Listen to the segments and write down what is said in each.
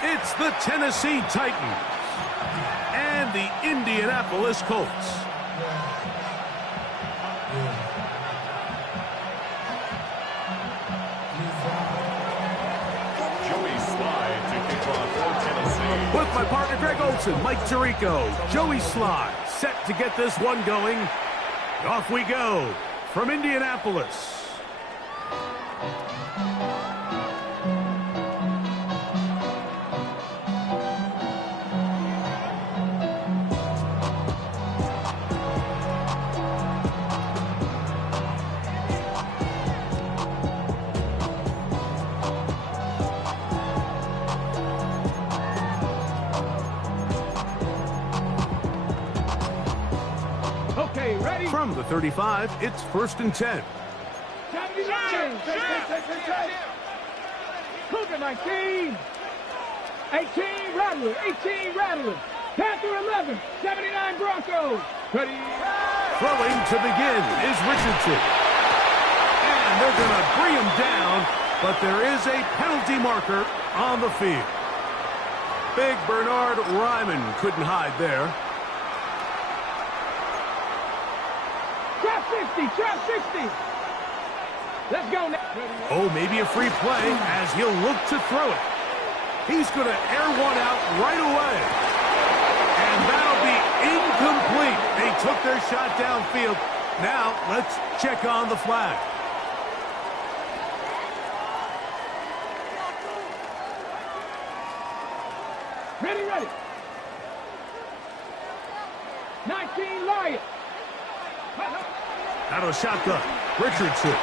It's the Tennessee Titans and the Indianapolis Colts. With my partner Greg Olson, Mike Tirico, Joey Sly, set to get this one going. Off we go from Indianapolis. From the 35, it's 1st and 10. Cougar 19. 18 Rattler. 18 Rattler. Panther 11. 79 Broncos. Throwing to begin is Richardson. And they're going to bring him down, but there is a penalty marker on the field. Big Bernard Ryman couldn't hide there. Trap 60, trap 60. Let's go now. Oh, maybe a free play as he'll look to throw it. He's going to air one out right away. And that'll be incomplete. They took their shot downfield. Now, let's check on the flag. Ready, ready. 19 Lions. Out of shotgun, Richardson.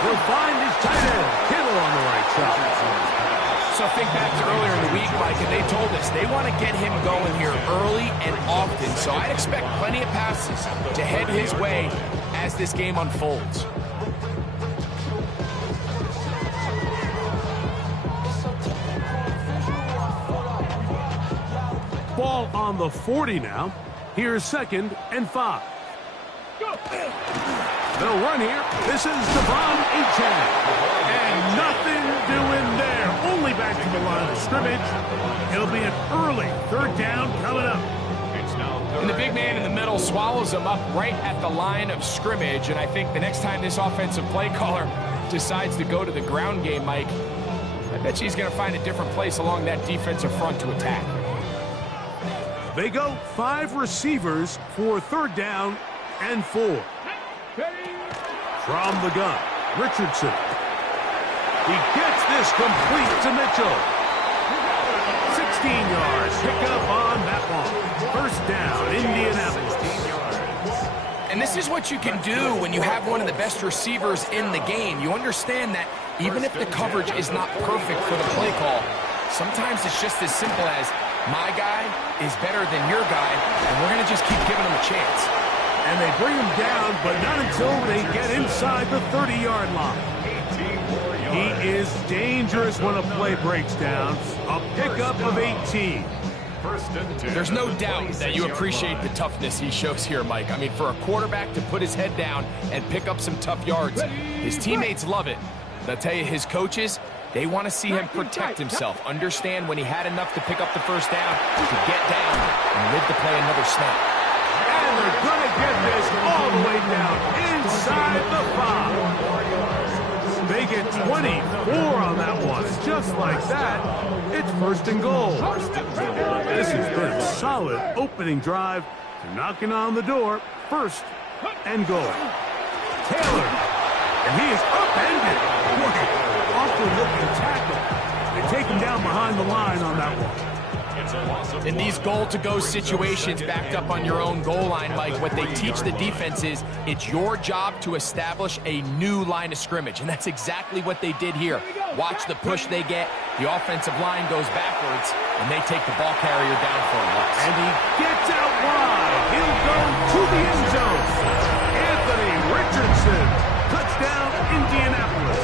He'll find his tight end, Kittle on the right side. So think back to earlier in the week, Mike, and they told us they want to get him going here early and often. So I'd expect plenty of passes to head his way as this game unfolds. Ball on the 40 now. Here's 2nd and 5. They'll run here. This is Devon Achane. And nothing doing there. Only back to the line of scrimmage. It'll be an early 3rd down coming up. And the big man in the middle swallows him up right at the line of scrimmage. And I think the next time this offensive play caller decides to go to the ground game, Mike, I bet you he's going to find a different place along that defensive front to attack. They go 5 receivers for 3rd down and 4. From the gun, Richardson. He gets this complete to Mitchell. 16 yards, pick up on that one. 1st down, Indianapolis. And this is what you can do when you have one of the best receivers in the game. You understand that even if the coverage is not perfect for the play call, sometimes it's just as simple as my guy is better than your guy, and we're going to just keep giving him a chance. And they bring him down, but not until they get inside the 30-yard line. He is dangerous when a play breaks down. A pickup of 18. There's no doubt that you appreciate the toughness he shows here, Mike. I mean, for a quarterback to put his head down and pick up some tough yards, his teammates love it. They'll tell you his coaches, they want to see him protect himself, understand when he had enough to pick up the 1st down, to get down and live to play another snap. And they're going to get this all the way down inside the 5. They get 24 on that one. Just like that, it's 1st and goal. This has been a solid opening drive. They're knocking on the door. 1st and goal. Taylor. And he is upended. Awkward looking tackle. They take him down behind the line on that one. In these goal-to-go situations backed up on your own goal line, Mike, what they teach the defense is it's your job to establish a new line of scrimmage, and that's exactly what they did here. Watch the push they get. The offensive line goes backwards, and they take the ball carrier down for a loss. And he gets out wide. He'll go to the end zone. Anthony Richardson. Touchdown, Indianapolis.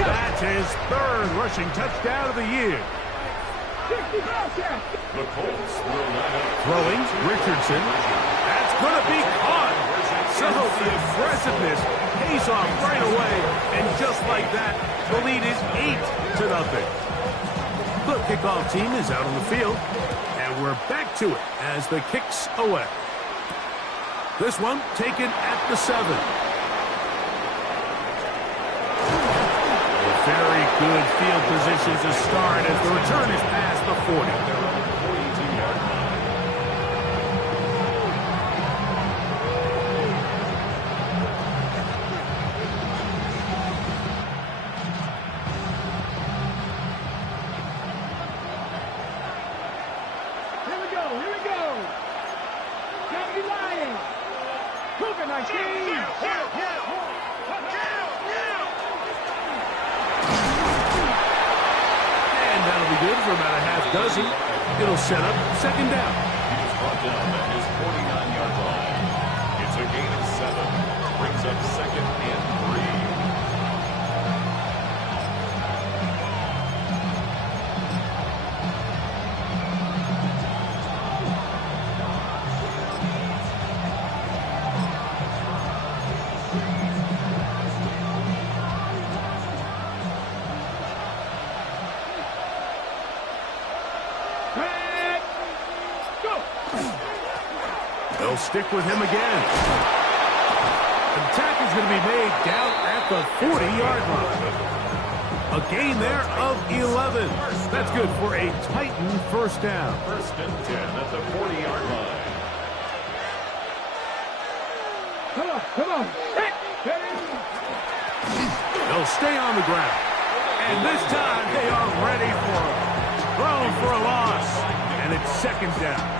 That's his 3rd rushing touchdown of the year. The Colts will line up. Throwing, Richardson. That's going to be caught. So the aggressiveness pays off right away. And just like that, the lead is 8-0. kickoff team is out on the field. And we're back to it as the kick's away. This one taken at the 7. A very good field position to start as the return is past the 40. It'll set up second down. He's brought down at his 49-yard line. It's a gain of 7. Brings up second and 3. They'll stick with him again. The tackle is going to be made down at the 40-yard line. A gain there of 11. That's good for a Titan first down. First and 10 at the 40-yard line. Come on. They'll stay on the ground. And this time they are ready for him. Thrown for a loss. And it's second down.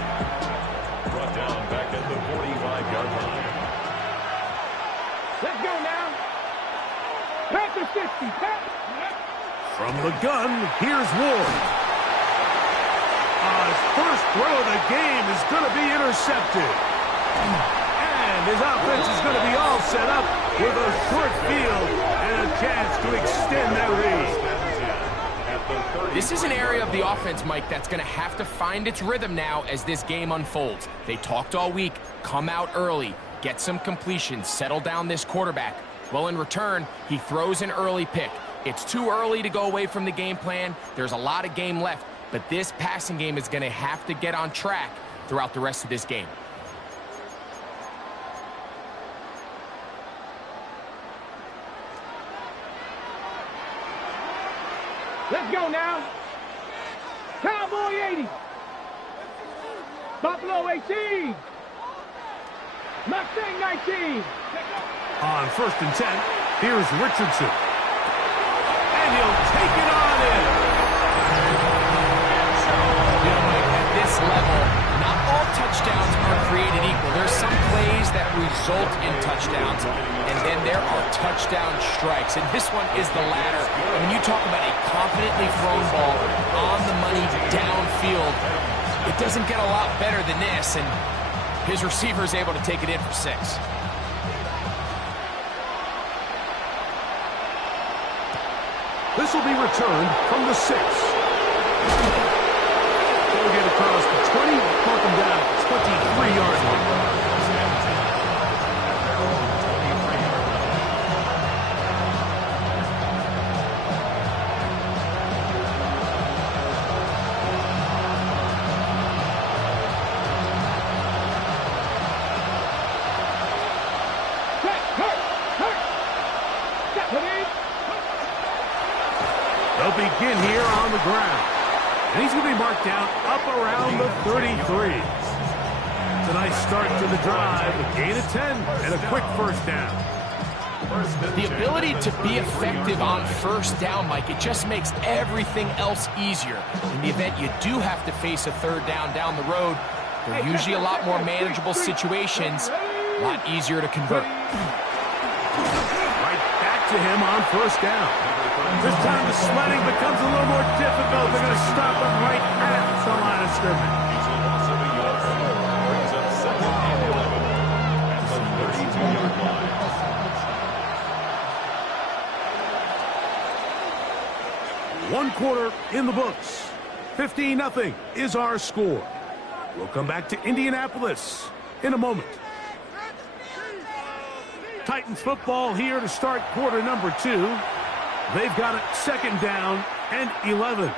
Brought down back at the 45-yard line. Let's go now. Panther 60. From the gun, here's Ward. His first throw of the game is going to be intercepted. And his offense is going to be all set up with a short field and a chance to extend their lead. This is an area of the offense, Mike, that's going to have to find its rhythm now as this game unfolds. They talked all week, come out early, get some completions, settle down this quarterback. Well, in return, he throws an early pick. It's too early to go away from the game plan. There's a lot of game left, but this passing game is going to have to get on track throughout the rest of this game. Let's go now. Cowboy 80. Buffalo 18. Mustang 19. On first and 10, here's Richardson. And he'll take it on in. You know, Mike, at this level, not all touchdowns are created equal. There's some plays that result in touchdowns, and then there are touchdown strikes, and this one is the latter. And when you talk about a confidently thrown ball on the money downfield, it doesn't get a lot better than this, and his receiver is able to take it in for 6. This will be returned from the 6. They'll get across the 20, mark him down 23-yard line. They'll begin here on the ground. And he's going to be marked down up around the 33. It's a nice start to the drive. A gain of 10 and a quick first down. The ability to be effective on first down, Mike, it just makes everything else easier. In the event you do have to face a third down the road, they're usually a lot more manageable situations, a lot easier to convert. Right back to him on first down. This time the sledding becomes a little more difficult. They're going to stop him right at the line of scrimmage. He's a loss of a yard. Brings up second and 11 at the 32-yard line. 1 quarter in the books. 15-0 is our score. We'll come back to Indianapolis in a moment. Titans football here to start quarter number 2. They've got it second down and 11.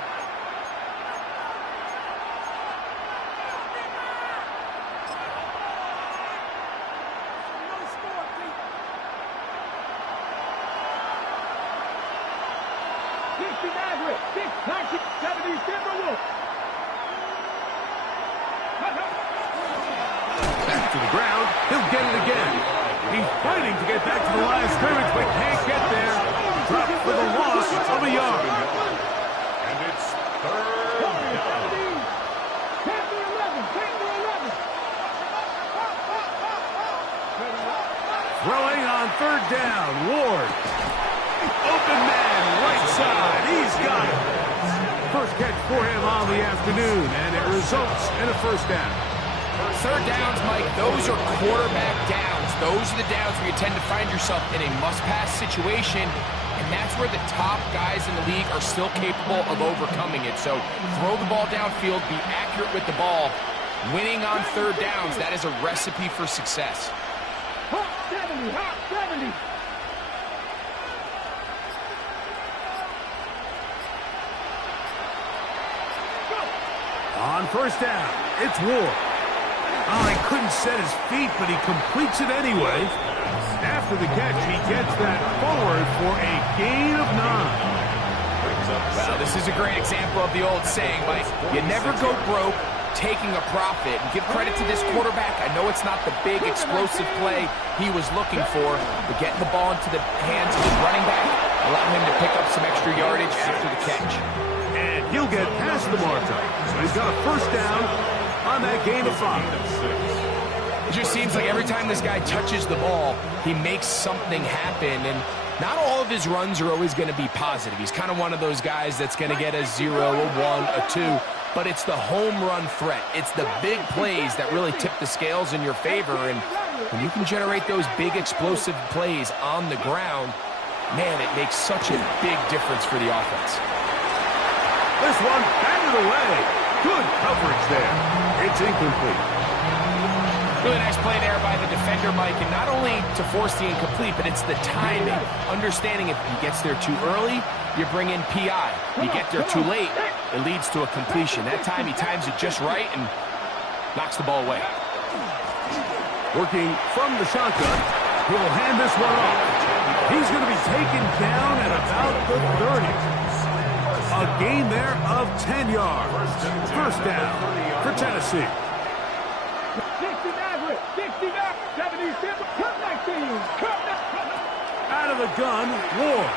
He'll get it again. He's fighting to get back to the line of scrimmage, but can't get there. Dropped for the loss of a yard. And it's third down. 10 to 11. Throwing on third down. Ward. Open man, right side. He's got it. First catch for him on the afternoon, and it results in a first down. Third downs, Mike, those are quarterback downs. Those are the downs where you tend to find yourself in a must-pass situation, and that's where the top guys in the league are still capable of overcoming it. So throw the ball downfield, be accurate with the ball. Winning on third downs, that is a recipe for success. Hot 70, hot 70. On first down, it's Ward. Oh, he couldn't set his feet, but he completes it anyway. After the catch, he gets that forward for a gain of 9. Well, this is a great example of the old saying, Mike. You never go broke taking a profit. And give credit to this quarterback. I know it's not the big, explosive play he was looking for, but getting the ball into the hands of his running back allowed him to pick up some extra yardage after the catch. And he'll get past the marker. So he's got a first down on that gain of 5. It just seems like every time this guy touches the ball, he makes something happen. And not all of his runs are always going to be positive. He's kind of one of those guys that's going to get a 0, a 1, a 2. But it's the home run threat. It's the big plays that really tip the scales in your favor. And when you can generate those big explosive plays on the ground, man, it makes such a big difference for the offense. This one batted away. Good coverage there. It's incomplete. Really nice play there by the defender, Mike, and not only to force the incomplete, but it's the timing. Understanding if he gets there too early, you bring in PI. You get there too late, it leads to a completion. That time he times it just right and knocks the ball away. Working from the shotgun, he'll hand this one off. He's going to be taken down at about the 30. A gain there of 10 yards. First down for Tennessee. 69, 77, cut 19, cut 19. Out of the gun, Ward.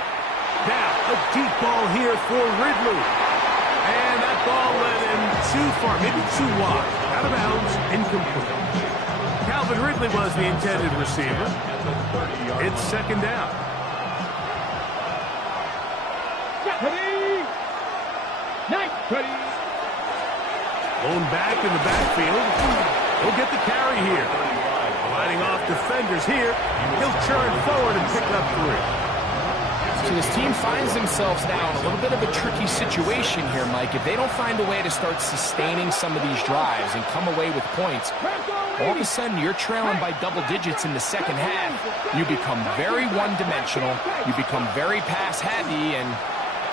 Now, a deep ball here for Ridley. And that ball led him too far, maybe too wide. Out of bounds, incomplete. Calvin Ridley was the intended receiver. It's second down. Blown back in the backfield. He'll get the carry here. Fighting off defenders here. He'll churn forward and pick up 3. So this team finds themselves now in a little bit of a tricky situation here, Mike. If they don't find a way to start sustaining some of these drives and come away with points, all of a sudden you're trailing by double digits in the second half. You become very one-dimensional. You become very pass-heavy, and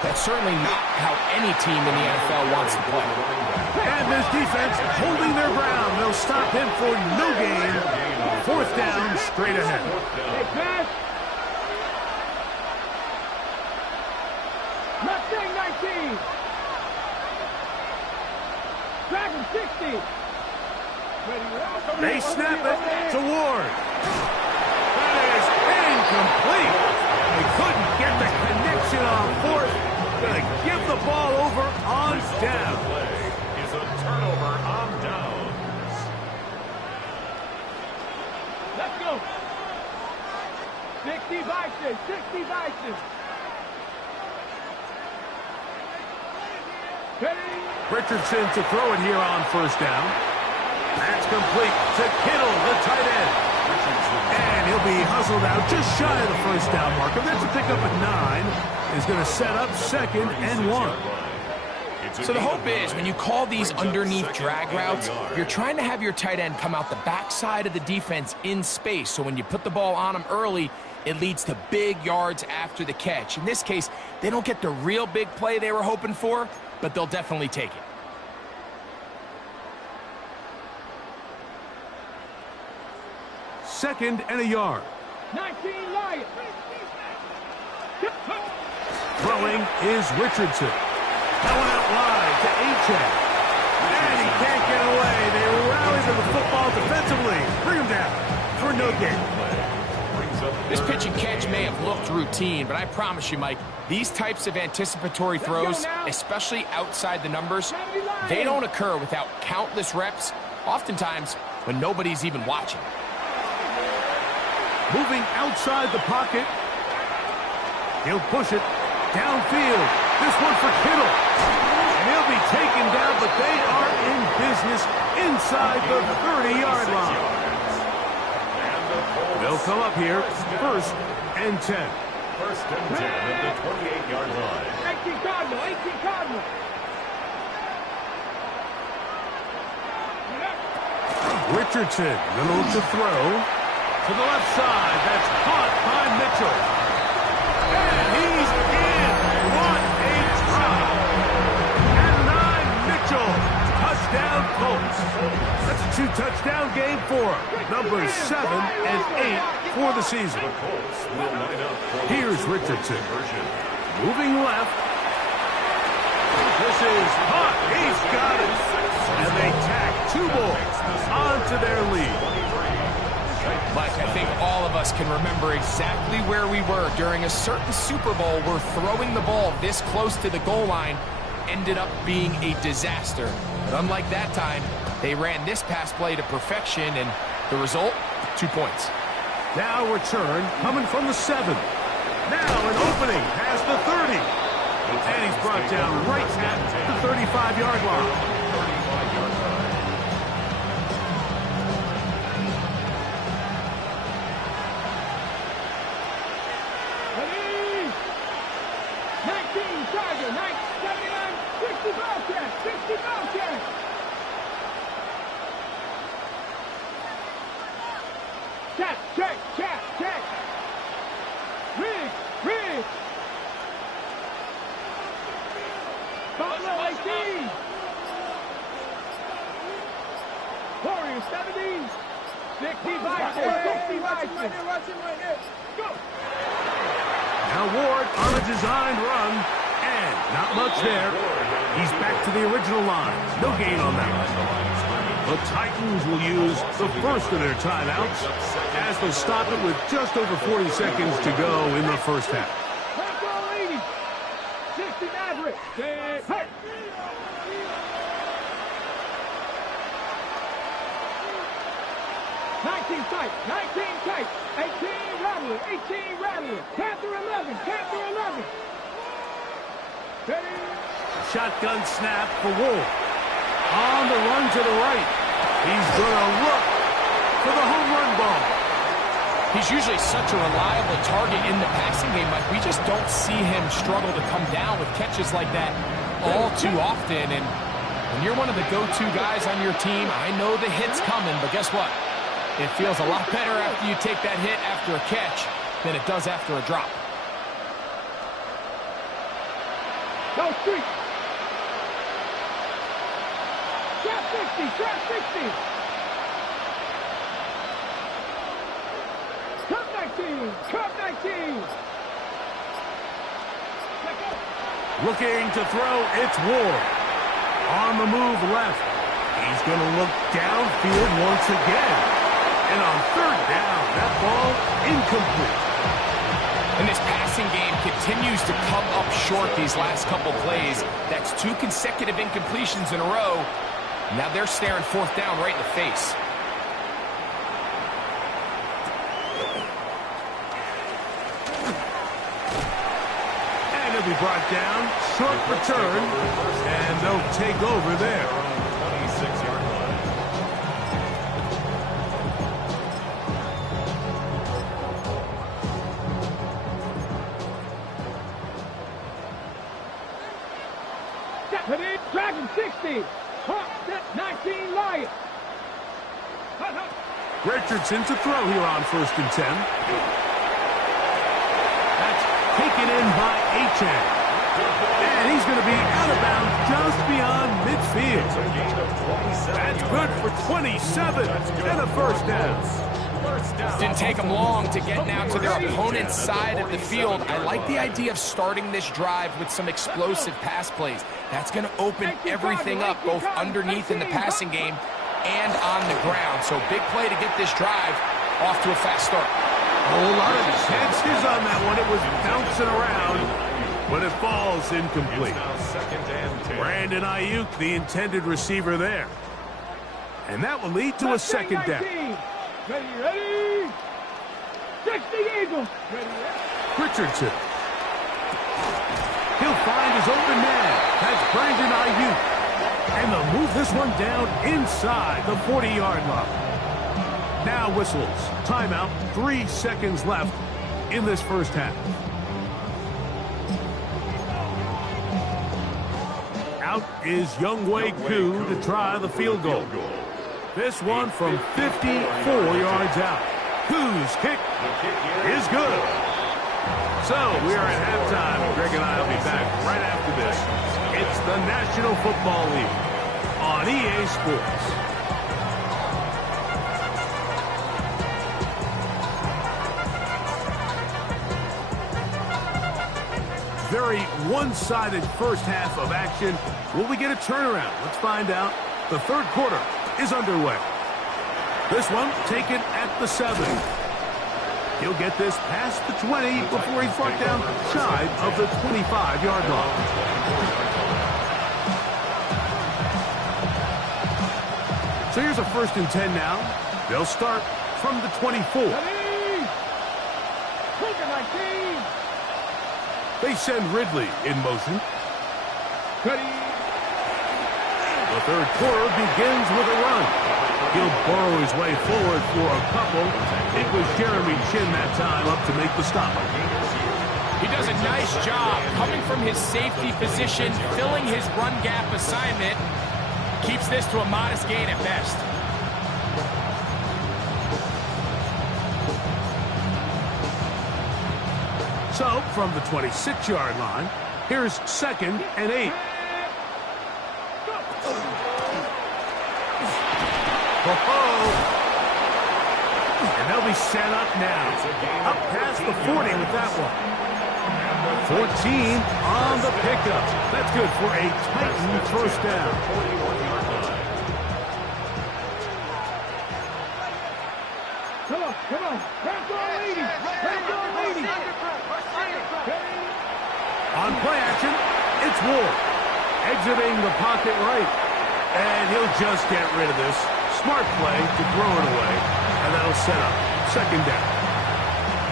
that's certainly not how any team in the NFL wants to play. And this defense holding their ground. They'll stop him for no gain. Fourth down, straight ahead. Mustang 19. Dragon 60. They snap it to Ward. That is incomplete. They couldn't get the connection on fourth. Gonna give the ball over on down. Is a turnover on downs. Let's go. 60 Vices, 60 Vices. Richardson to throw it here on first down. That's complete to Kittle, the tight end. And he'll be hustled out just shy of the first down marker. That's a pickup at 9. Is going to set up second and 1. So the hope is when you call these underneath drag routes, you're trying to have your tight end come out the backside of the defense in space. So when you put the ball on him early, it leads to big yards after the catch. In this case, they don't get the real big play they were hoping for, but they'll definitely take it. Second and a yard. 19 Lions. Throwing is Richardson. That one out wide to Achane. And he can't get away. They rally to the football defensively. Bring him down. for no gain. This pitch and catch may have looked routine, but I promise you, Mike, these types of anticipatory throws, especially outside the numbers, they don't occur without countless reps, oftentimes when nobody's even watching. Moving outside the pocket. He'll push it downfield. This one for Kittle. And he'll be taken down, but they are in business inside the 30-yard line. They'll come up here, 1st and 10. 1st and 10 at the 28-yard line. 18 Cardinal, 18 Cardinal. Richardson, middle to throw. To the left side, that's caught by Mitchell. And he's in. What a try. And 9, Mitchell. Touchdown Colts. That's a 2-touchdown game for him. Numbers 7 and 8 for the season. Here's Richardson. Moving left. This is caught. He's got it. And they tack 2 more onto their lead. Mike, I think all of us can remember exactly where we were during a certain Super Bowl where throwing the ball this close to the goal line ended up being a disaster. But unlike that time, they ran this pass play to perfection, and the result, 2 points. Now return coming from the 7. Now an opening past the 30. And he's brought down right at the 35-yard line. Check. Riggs. Buffalo 18. Warriors 70. 65. 65. Go. Now Ward on a designed run. And not much there. He's back to the original line. No gain on that one. The Titans will use the first of their timeouts as they'll stop it with just over 40 seconds to go in the first half. 60 Maverick. Hey. Nineteen tight. 18 Rattler. Panther 11. Ready. Shotgun snap for Wolf. On the run to the right. He's going to look for the home run ball. He's usually such a reliable target in the passing game, but we just don't see him struggle to come down with catches like that all too often. And when you're one of the go-to guys on your team, I know the hit's coming, but guess what? It feels a lot better after you take that hit after a catch than it does after a drop. Go street. Trap 60. Cup 19. Looking to throw, it's Ward. On the move left. He's going to look downfield once again. And on 3rd down, that ball incomplete. And this passing game continues to come up short these last couple plays. That's 2 consecutive incompletions in a row. Now they're staring 4th down right in the face. And he'll be brought down. Short return. And they'll take over there. 26-yard line. Dragon 60. 19 Lions. Richardson to throw here on 1st and 10. That's taken in by Achane. And he's going to be out of bounds just beyond midfield. That's good for 27 and a 1st down. Didn't take them long to get now to their opponent's side of the field. I like the idea of starting this drive with some explosive pass plays. That's going to open everything up, both underneath in the passing game and on the ground. So big play to get this drive off to a fast start. A whole lot of chances on that one. It was bouncing around, but it falls incomplete. Brandon Ayuk, the intended receiver there. And that will lead to a second down. Ready. 60 Eagles. Richardson. He'll find his open man. That's Brandon Ayuk. And they'll move this one down inside the 40-yard line. Now whistles. Timeout. 3 seconds left in this first half. Out is Younghoe Koo to try the field goal. This one from 54 yards out. Koo's kick is good. So we are at halftime. Greg and I will be back right after this. It's the National Football League on EA Sports. Very one-sided first half of action. Will we get a turnaround? Let's find out. The third quarter is underway. This one taken at the 7. He'll get this past the 20 before he's brought down shy of the 25-yard line. So here's a 1st and 10 now. They'll start from the 24. They send Ridley in motion. The third quarter begins with a run. He'll burrow his way forward for a couple. It was Jeremy Chin that time up to make the stop. He does a nice job coming from his safety position, filling his run gap assignment. Keeps this to a modest gain at best. So, from the 26-yard line, here's 2nd and 8. And they'll be set up now. Up past the 40 with that one. 14 on the pickup. That's good for a Titan first down. Come on. On play action, it's Ward. Exiting the pocket right. And he'll just get rid of this. Smart play to throw it away. And that'll set up 2nd down.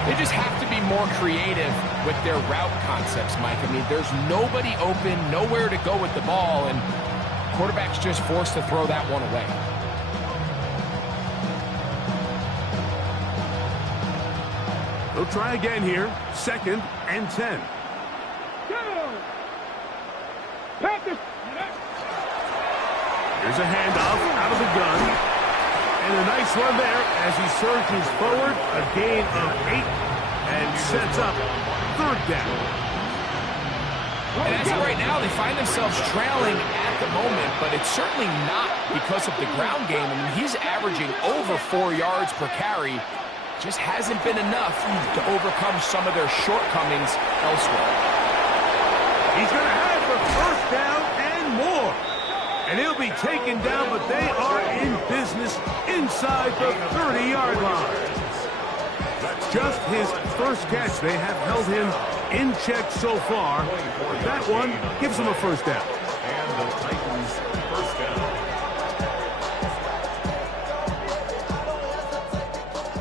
They just have to be more creative with their route concepts, Mike. I mean, there's nobody open, nowhere to go with the ball, and quarterback's just forced to throw that one away. They'll try again here. 2nd and 10. Here's a handoff out of the gun. And a nice run there as he surges forward. A gain of 8 and sets up 3rd down. And as of right now, they find themselves trailing at the moment, but it's certainly not because of the ground game. I mean, he's averaging over 4 yards per carry. Just hasn't been enough to overcome some of their shortcomings elsewhere. He's going to have the 1st down and more. And he'll be taken down, but they are in business inside the 30-yard line. Just his first catch. They have held him in check so far. That one gives him a 1st down. And the Titans' 1st down.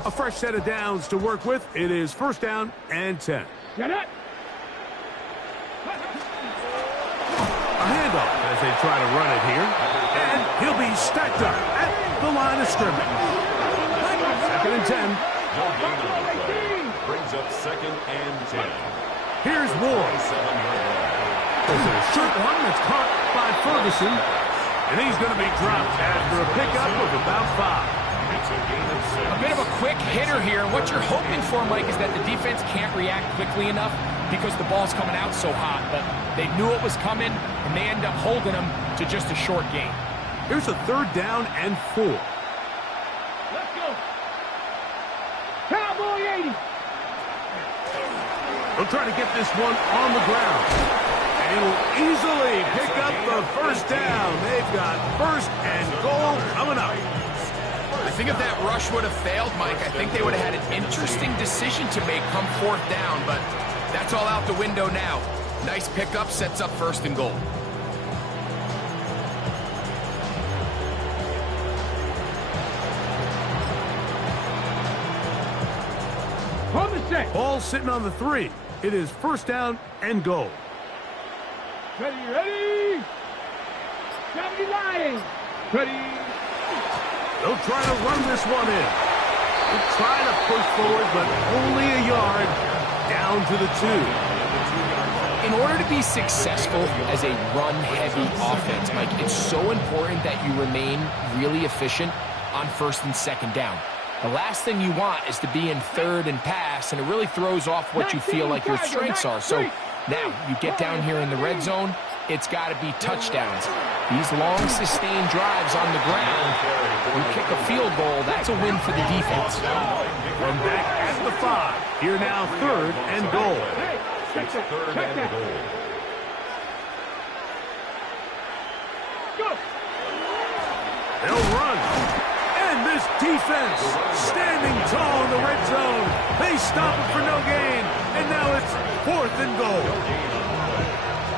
A fresh set of downs to work with. It is 1st down and 10. Get it. A handoff as they try to run it here. And he'll be stacked up at the line of scrimmage. 2nd and 10. No gain on the play. Brings up 2nd and 10. Here's Ward. There's a short one that's caught by Ferguson. And he's going to be dropped after a pickup of about 5. It's a gain of 6. A bit of a quick hitter here. And what you're hoping for, Mike, is that the defense can't react quickly enough because the ball's coming out so hot. But they knew it was coming, and they end up holding them to just a short gain. Here's a 3rd down and 4. Let's go. Cowboy 80. They'll try to get this one on the ground. And he'll easily pick up the 1st down. They've got 1st and goal coming up. I think if that rush would have failed, Mike, I think they would have had an interesting decision to make come fourth down, but that's all out the window now. Nice pickup, sets up first and goal. From the set. Ball sitting on the 3. It is first down and goal. Ready, ready. 79. Ready. They'll try to run this one in. They'll try to push forward, but only a yard down to the 2. In order to be successful as a run-heavy offense, Mike, it's so important that you remain really efficient on first and second down. The last thing you want is to be in third and pass, and it really throws off what you feel like your strengths are. So now you get down here in the red zone, it's got to be touchdowns. These long, sustained drives on the ground, you kick a field goal, that's a win for the defense. From back at the 5, here now third and goal. It's third and goal. Go. They'll run. And this defense standing tall in the red zone. They stop it for no gain. And now it's fourth and goal.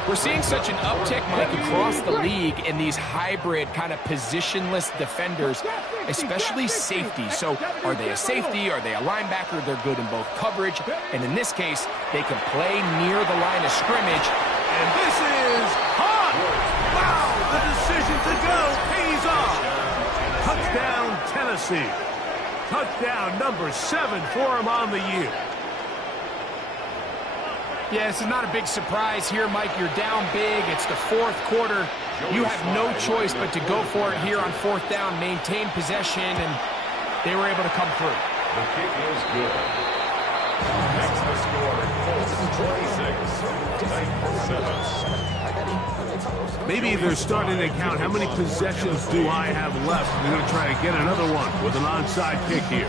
We're seeing such an uptick, Mike, across the league in these hybrid kind of positionless defenders, especially safety. So are they a safety? Are they a linebacker? They're good in both coverage. And in this case, they can play near the line of scrimmage. And this is hot. Wow, the decision to go pays off. Touchdown, Tennessee. Touchdown number 7 for him on the year. Yeah, this is not a big surprise here, Mike. You're down big. It's the fourth quarter. You have no choice but to go for it here on fourth down, maintain possession, and they were able to come through. The kick is good. Next to score, Colts 26, 9-7. Maybe they're starting to count how many possessions do I have left. They're going to try to get another one with an onside kick here.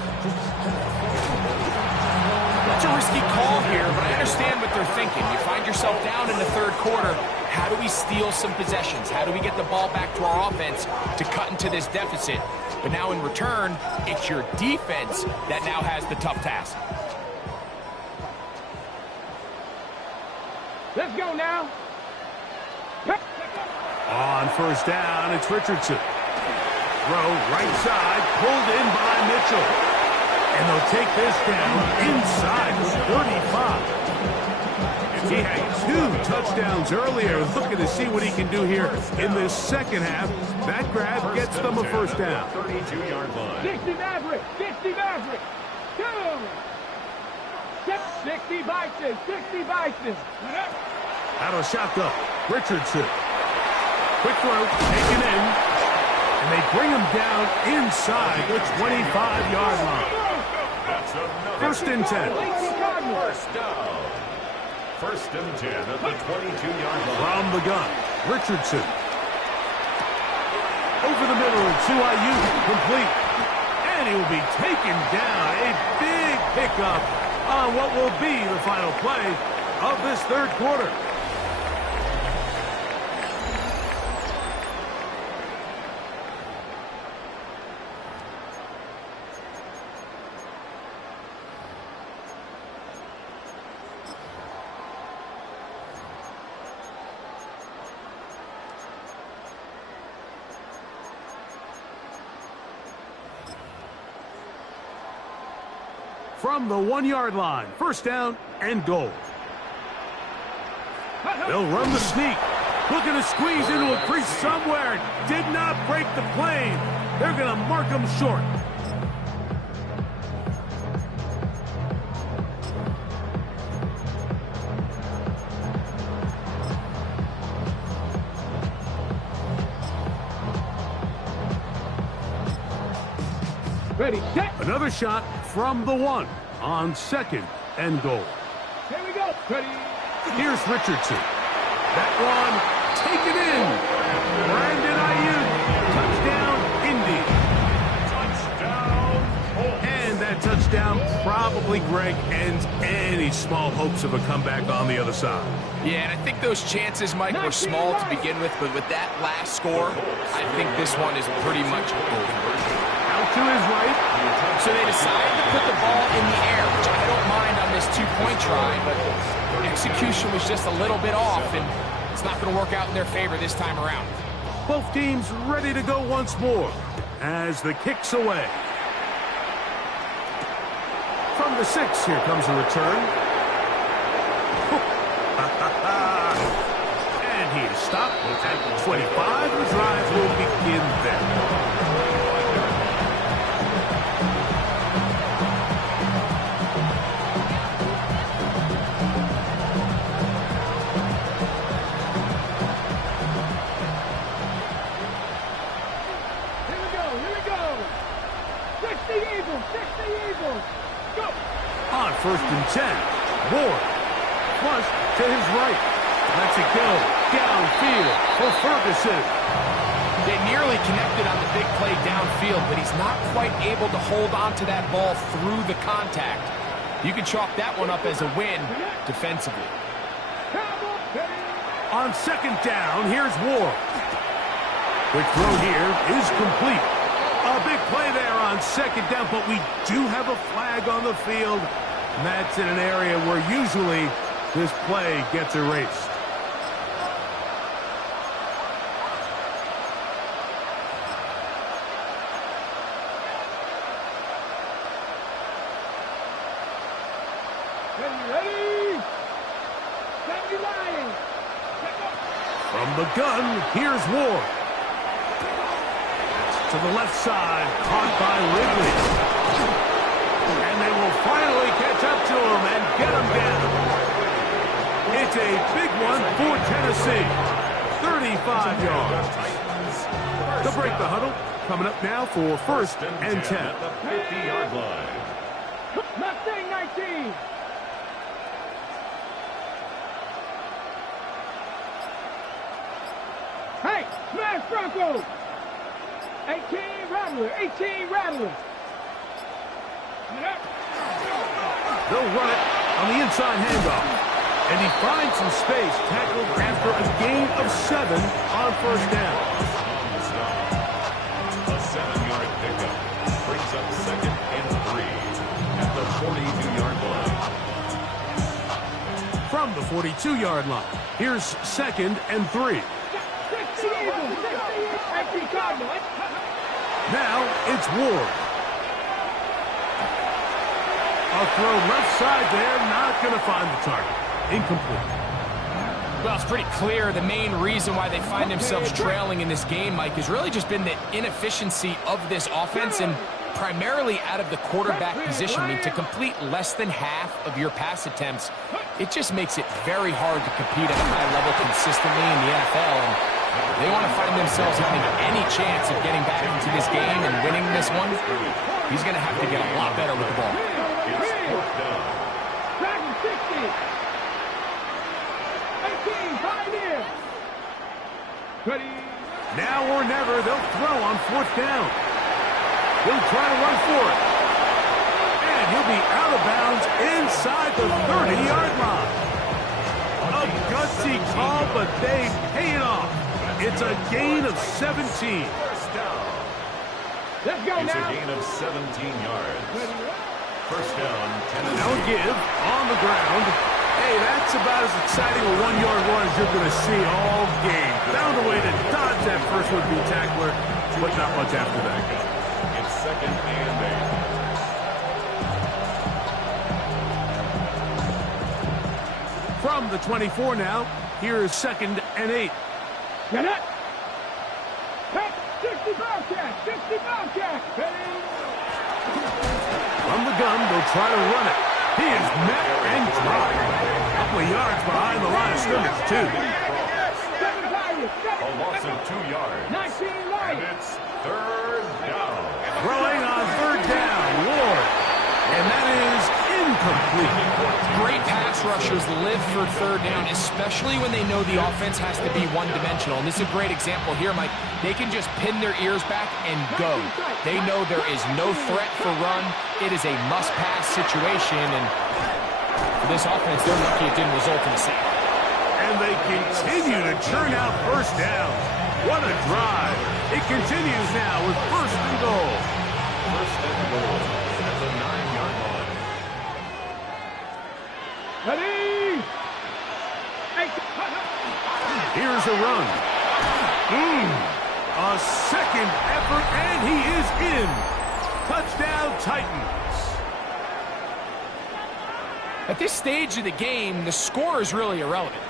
That's a risky call here, but I understand what they're thinking. You find yourself down in the third quarter. How do we steal some possessions? How do we get the ball back to our offense to cut into this deficit? But now in return, it's your defense that now has the tough task. Let's go now. On first down, it's Richardson. Throw right side, pulled in by Mitchell. And they'll take this down inside the 35. He had 2 touchdowns earlier. Looking to see what he can do here in this second half. That grab gets them a first down. 32-yard line. 60 Maverick. 60 Maverick. 2. 60 Bison. 60 Bison. Out of shotgun. Richardson. Quick throw, taken in. And they bring him down inside the 25-yard line. First and 10. First down. First and 10 at the 22-yard line. From the gun, Richardson. Over the middle to Ayuk, complete. And he will be taken down. A big pickup on what will be the final play of this third quarter. From the 1-yard line, first down and goal. They'll run the sneak. Looking to squeeze into a crease somewhere. Did not break the plane. They're going to mark him short. Ready, set. Another shot from the 1 on second and goal. Here we go. Ready. Here's Richardson. That one taken in. Brandon Ayuk. Touchdown, Indy. And that touchdown probably, Greg, ends any small hopes of a comeback on the other side. Yeah, and I think those chances, Mike, were small to begin with, but with that last score, I think this one is pretty much over. Out to his right. So they decided to put the ball in the air, which I don't mind on this two-point try, but execution was just a little bit off, and it's not going to work out in their favor this time around. Both teams ready to go once more as the kick's away. From the 6, here comes a return. And he is stopped at 25. The drive will begin there. On 1st and 10, Ward flush to his right. Lets it go downfield for Ferguson. They nearly connected on the big play downfield, but he's not quite able to hold on to that ball through the contact. You can chalk that one up as a win defensively. On 2nd down, here's Ward. Quick throw here is complete. A big play there on 2nd down, but we do have a flag on the field. And that's in an area where usually this play gets erased. Ready? From the gun, here's Ward. To the left side, caught by Ridley. And they will finally catch up to him and get him down. It's a big one for Tennessee. 35 yards. They'll break the huddle. Coming up now for 1st and 10. At the 50-yard line. Mustang 19. Hey, smash Bronco. 18 Rattler, 18 Rattler. They'll run it on the inside handoff. And he finds some space, tackled after a gain of 7 on 1st down. On the stop. A 7-yard pickup brings up 2nd and 3 at the 42-yard line. From the 42-yard line, here's 2nd and 3. Now it's Ward. A throw left side there, not going to find the target. Incomplete. Well, it's pretty clear the main reason why they find themselves trailing in this game, Mike, has really just been the inefficiency of this offense and primarily out of the quarterback position. I mean, to complete less than half of your pass attempts, it just makes it very hard to compete at a high level consistently in the NFL. And they want to find themselves having any chance of getting back into this game and winning this one. He's going to have to get a lot better with the ball. It's 4th down. Dragon 60. 18, pioneer. Ready. Now or never, they'll throw on 4th down. He'll try to run for it. And he'll be out of bounds inside the 30-yard line. A gutsy call, but they pay it off. It's a gain of 17. First down. Let's go It's now. a gain of 17 yards. 1st down, Tennessee. Now a give on the ground. Hey, that's about as exciting a 1-yard run as you're going to see all game. Found a way to dodge that first would-be tackler, but not much after that. It's 2nd and 8. From the 24 now, here's 2nd and 8. Get it. Hey, 60 Bobcat, 60 Bobcat. Ready. From the gun, they'll try to run it. He is met and dropped. A couple of yards behind the line of scrimmage, too. 7 Pirates, A loss of 2 yards. 19 And Lions. it's 3rd down. Throwing on 3rd down, Ward. And that is incomplete. Great pass rushers live for 3rd down, especially when they know the offense has to be one-dimensional. And this is a great example here, Mike. They can just pin their ears back and go. They know there is no threat for run. It is a must-pass situation. And for this offense, they're lucky it didn't result in a sack. And they continue to churn out 1st down. What a drive. It continues now with 1st and goal. First and goal at the 9-yard line. Ready? Here's a run. A second effort, and he is in. Touchdown, Titans. At this stage of the game, the score is really irrelevant.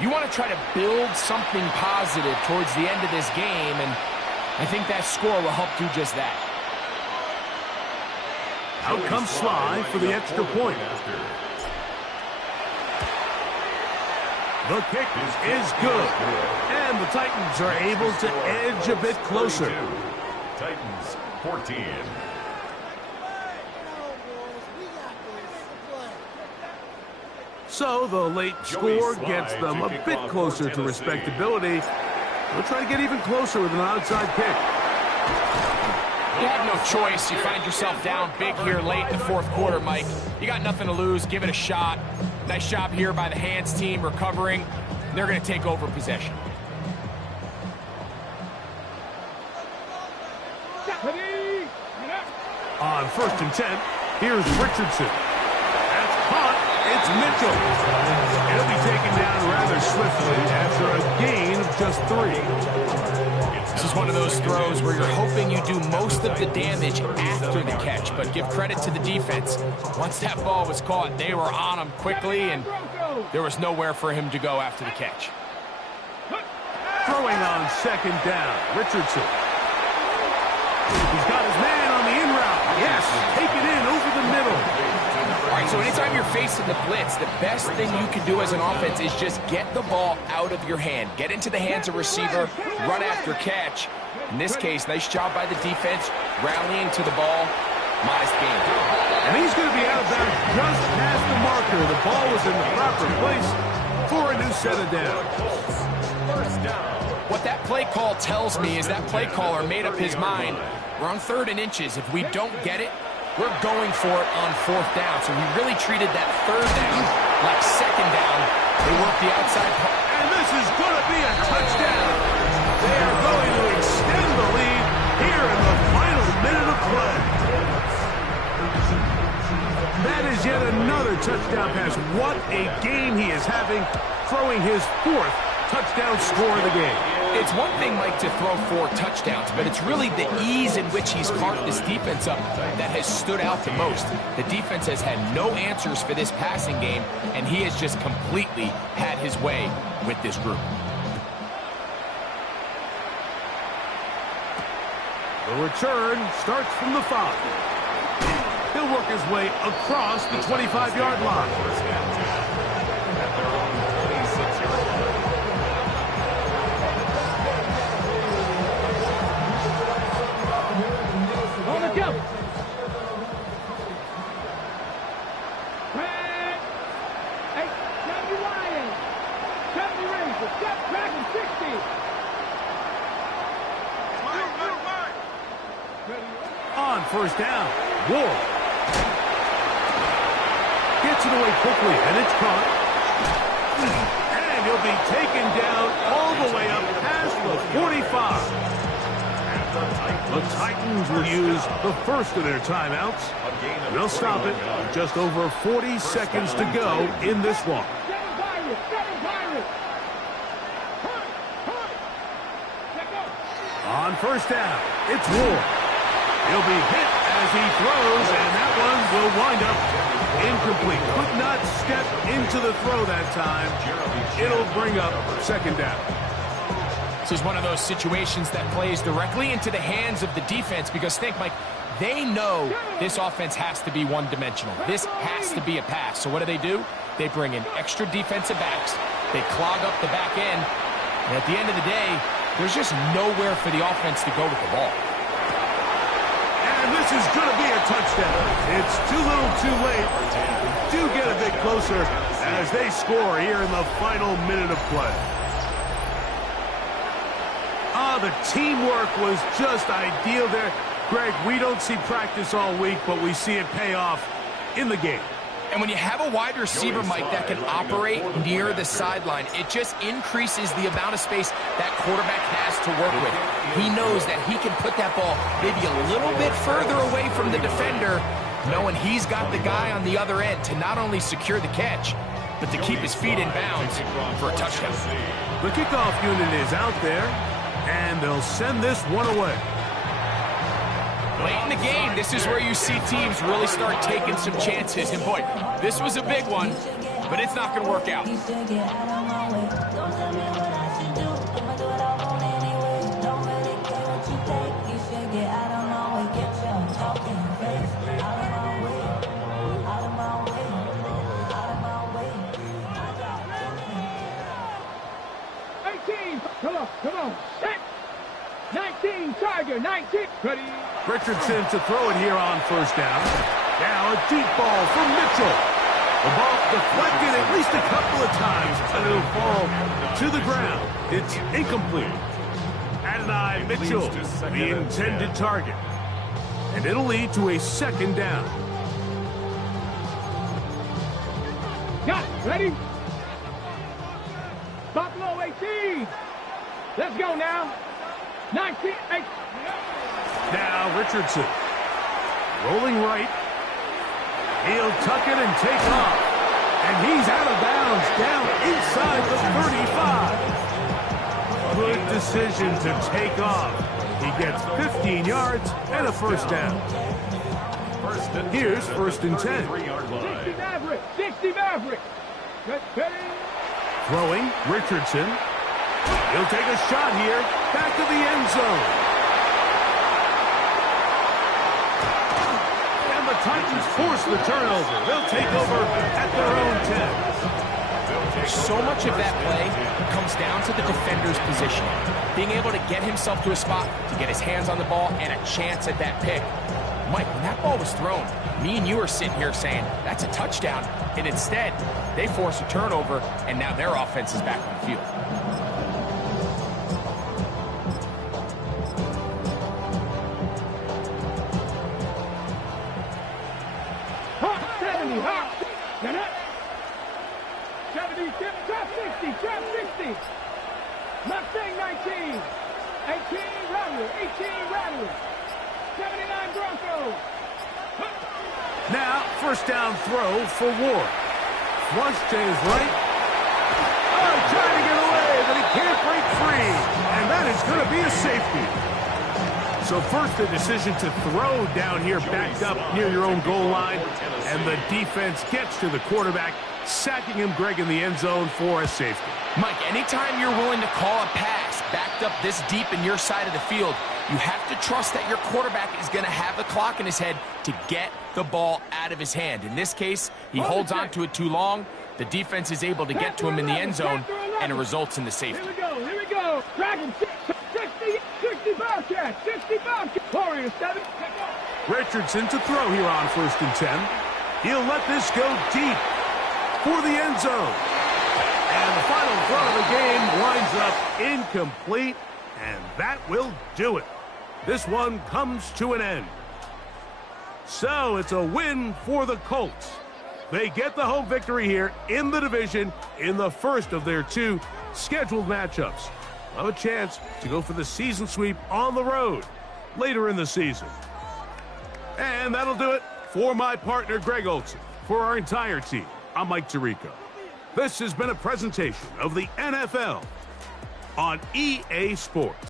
You want to try to build something positive towards the end of this game, and I think that score will help do just that. Out comes Sly for the extra point. The kick is good, and the Titans are able to edge a bit closer. Titans 14. So the late score gets them a bit closer to respectability. They'll try to get even closer with an outside kick. You have no choice. You find yourself down big here late in the fourth quarter, Mike. You got nothing to lose. Give it a shot. Nice job here by the hands team recovering. They're going to take over possession. On 1st and 10, here's Richardson. That's caught. It's Mitchell. He'll be taken down rather swiftly after a gain of just 3. This is one of those throws where you're hoping you do most of the damage after the catch, but give credit to the defense. Once that ball was caught, they were on him quickly, and there was nowhere for him to go after the catch. Throwing on 2nd down, Richardson. He's got his man on the in route. Yes, take it in over the middle. All right, so anytime you're facing the blitz, the best thing you can do as an offense is just get the ball out of your hand. Get into the hands of receiver, run after catch. In this case, nice job by the defense, rallying to the ball. Modest gain. And he's going to be out of bounds just past the marker. The ball was in the proper place for a new set of downs. First down. What that play call tells me is that play caller made up his mind. We're on 3rd and inches. If we don't get it, we're going for it on 4th down. So he really treated that 3rd down like 2nd down. They work the outside part. And this is going to be a touchdown. They are going to extend the lead here in the final minute of play. That is yet another touchdown pass. What a game he is having, throwing his 4th touchdown score of the game. It's one thing, Mike, to throw 4 touchdowns, but it's really the ease in which he's carved this defense up that has stood out the most. The defense has had no answers for this passing game, and he has just completely had his way with this group. The return starts from the 5. He'll work his way across the 25-yard line. First and 10 at their own 26-yard line. On the go. Hey, Sammy Ryan. Sammy Razor. Step back and 60. On 1st down, Ward gets it away quickly, and it's caught. And he'll be taken down all the way up past the 45. The Titans will use the first of their timeouts. They'll stop it with just over 40 seconds to go in this one. On 1st down, it's Ward. He'll be hit as he throws, and that one will wind up incomplete. Could not step into the throw that time. It'll bring up 2nd down. This is one of those situations that plays directly into the hands of the defense because think, Mike, they know this offense has to be one-dimensional. This has to be a pass. So what do? They bring in extra defensive backs. They clog up the back end. And at the end of the day, there's just nowhere for the offense to go with the ball. And this is going to be a touchdown. It's too little too late. Do get a bit closer as they score here in the final minute of play. The teamwork was just ideal there. Greg, we don't see practice all week, but we see it pay off in the game. And when you have a wide receiver, Mike, that can operate near the sideline, it just increases the amount of space that quarterback has to work with. He knows that he can put that ball maybe a little bit further away from the defender, knowing he's got the guy on the other end to not only secure the catch, but to keep his feet in bounds for a touchdown. The kickoff unit is out there, and they'll send this one away. Late in the game, this is where you see teams really start taking some chances. And boy, this was a big one, but it's not going to work out. Come on, set. 19, Tiger, 19. Ready. Richardson to throw it here on first down. Now a deep ball for Mitchell. The ball deflected at least a couple of times, and it'll fall to the ground. It's incomplete. Adonai Mitchell, the intended target. And it'll lead to a second down. Got it. Ready? Buffalo 18. Let's go now. 19, 8. Now Richardson. Rolling right. He'll tuck it and take off. And he's out of bounds down inside the 35. Good decision to take off. He gets 15 yards and a first down. Here's first and 10. 60 Maverick. 60 Maverick. Ready. Throwing, Richardson. He'll take a shot here. Back to the end zone. And the Titans force the turnover. They'll take over at their own 10. So much of that play comes down to the defender's position. Being able to get himself to a spot, to get his hands on the ball, and a chance at that pick. Mike, when that ball was thrown, me and you are sitting here saying, that's a touchdown. And instead, they force a turnover, and now their offense is back on the field. Trap 60. Mustang 19. 18 Rattler. 18 Rattler. 79 Broncos. Now, first down throw for Ward. Flush to his right. Oh, trying to get away, but he can't break free. And that is going to be a safety. So first, the decision to throw down here backed up near your own goal line. And the defense gets to the quarterback, sacking him, Greg, in the end zone for a safety. Mike, anytime you're willing to call a pass backed up this deep in your side of the field, you have to trust that your quarterback is going to have the clock in his head to get the ball out of his hand. In this case, he holds on to it too long. The defense is able to get to him in the end zone, and it results in the safety. Here we go. Dragon 60 Bobcats, 60 Bobcats. Warriors 7. Richardson to throw here on first and 10. He'll let this go deep for the end zone. And the final throw of the game winds up incomplete, and that will do it. This one comes to an end. So it's a win for the Colts. They get the home victory here in the division in the first of their two scheduled matchups. They'll have a chance to go for the season sweep on the road later in the season. And that'll do it for my partner, Greg Olson. For our entire team, I'm Mike Tirico. This has been a presentation of the NFL on EA Sports.